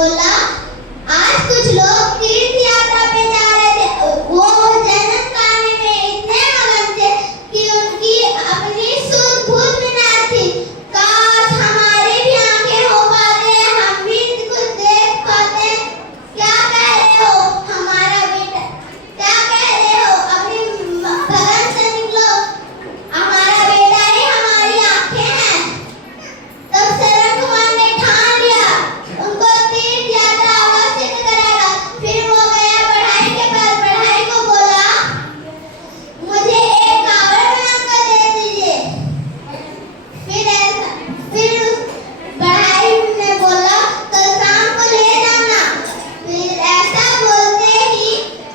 बोला आज कुछ लोग तीर्थ यात्रा पे जा रहे थे। वो जन्नत पाने में इतने मगन थे कि उनकी अपनी सुध बुध भी ना थी। काश हमारी भी आंखें हो पाते, हम भी कुछ देख पाते। क्या कह रहे हो हमारा बेटा, क्या कह रहे हो? अपनी भगन से निकलो, हमारा बेटा ही हमारी आंखें हैं। तब शरद कुमार ने ठान लिया उनको तीर्थ यात्रा अवश्य कराएगा। फिर वो गया बढ़ाई के पास, बढ़ाई को बोला मुझे एक कावड़ बनाकर दे दीजिए। फिर उस बढ़ाई ने बोला कल शाम को ले जाना। फिर ऐसा बोलते ही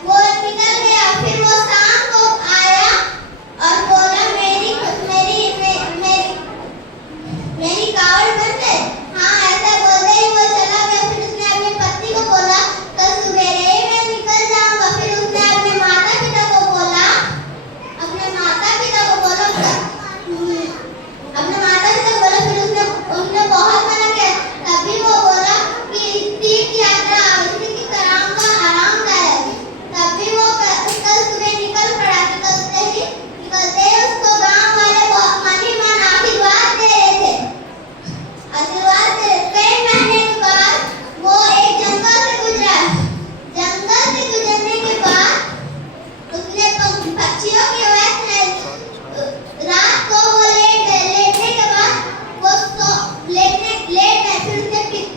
वो निकल गया। फिर वो शाम को आया और बोला मेरी कावड़ बन गए। हाँ, ऐसा बोलते ही वो चला गया। फिर उसने अपनी पत्नी को बोला कल सवेरे ही मैं निकल जाऊंगा। फिर उसने अपने माता पिता को बोला फिर उन्होंने बहुत मना किया। तभी वो बोला कि तीर्थ यात्रा अवश्य की कराऊंगा, आरामदायक। तभी वो कल सुबह निकल पड़ा। निकलते ही उसको गांव वाले मन ही मन आशीर्वाद दे रहे थे। कई महीने के बाद वो एक जंगल से गुजरा। जंगल से गुजरने के बाद उसने पक्षियों की आवाज सुनाई। रात को वो लेट गए। लेटने के बाद वो लेट गए। फिर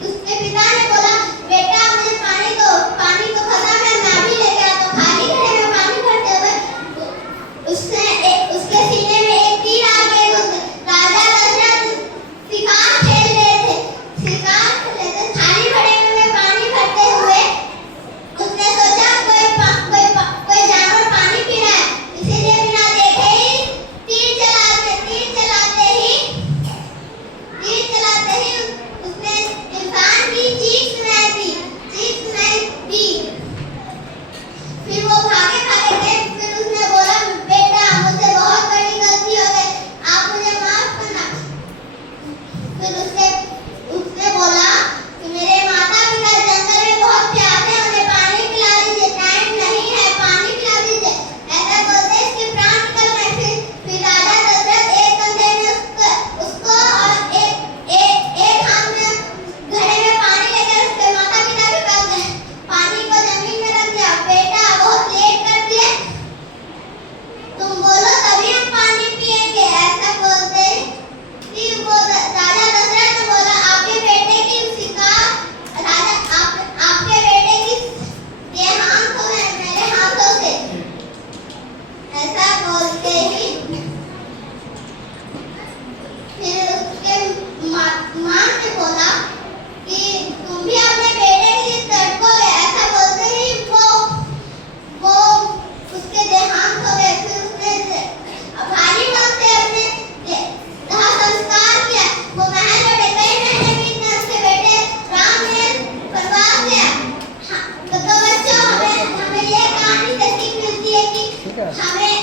उसके पिता ने बोला बेटा मुझे पानी दो। पानी तो खत्म है, मैं भी लेके आता हूं। खाली घड़े में पानी भरते हुए उसके सीने में एक तीर आ गई। राजा दशरथ शिकार खेल रहे थे। खाली घड़े में पानी भरते हुए उसने सोचा कोई जानवर पानी पी रहा है, इसीलिए बिना देखे ही तीर चलाते ही उसने इंसान की चीख सुनाई दी। फिर वो भागे गए। फिर उसने बोला बेटा मुझसे बहुत बड़ी गलती हो गई, आप मुझे माफ करना। फिर उसने बोला कि मेरे माता पिता जंगल में बहुत प्यासे हैं, उन्हें पानी पिला दीजिए। टाइम नहीं है, पानी पिला दीजिए। ऐसा बोलते इसके प्राण निकल गए। फिर राजा दशरथ एक कंधे में उसको और एक हाथ में घड़े में पानी लेकर उसके माता पिता के पास गए। पानी को जमीन में रख दिया। बेटा बहुत लेट कर दिए, तुम बोलो तभी हम पानी पिएंगे। ऐसा बोलते ही वो राजा दशरथ ने बोला आपके बेटे की देहांत हो गए मेरे हाथों से। ऐसा बोलते ही फिर उसके मां ने बोला कि तुम भी अपने बेटे के लिए तड़पोगे। ऐसा बोलते ही वो उसके देहांत हो गए। फिर उसने भारी मन से अपने दाह संस्कार किया। वो महल लौटे। कई महीने बीतने उसके बेटे राम ने बनवास गया। तो बच्चों हमें ये कहानी से सीख मिलती है कि हमें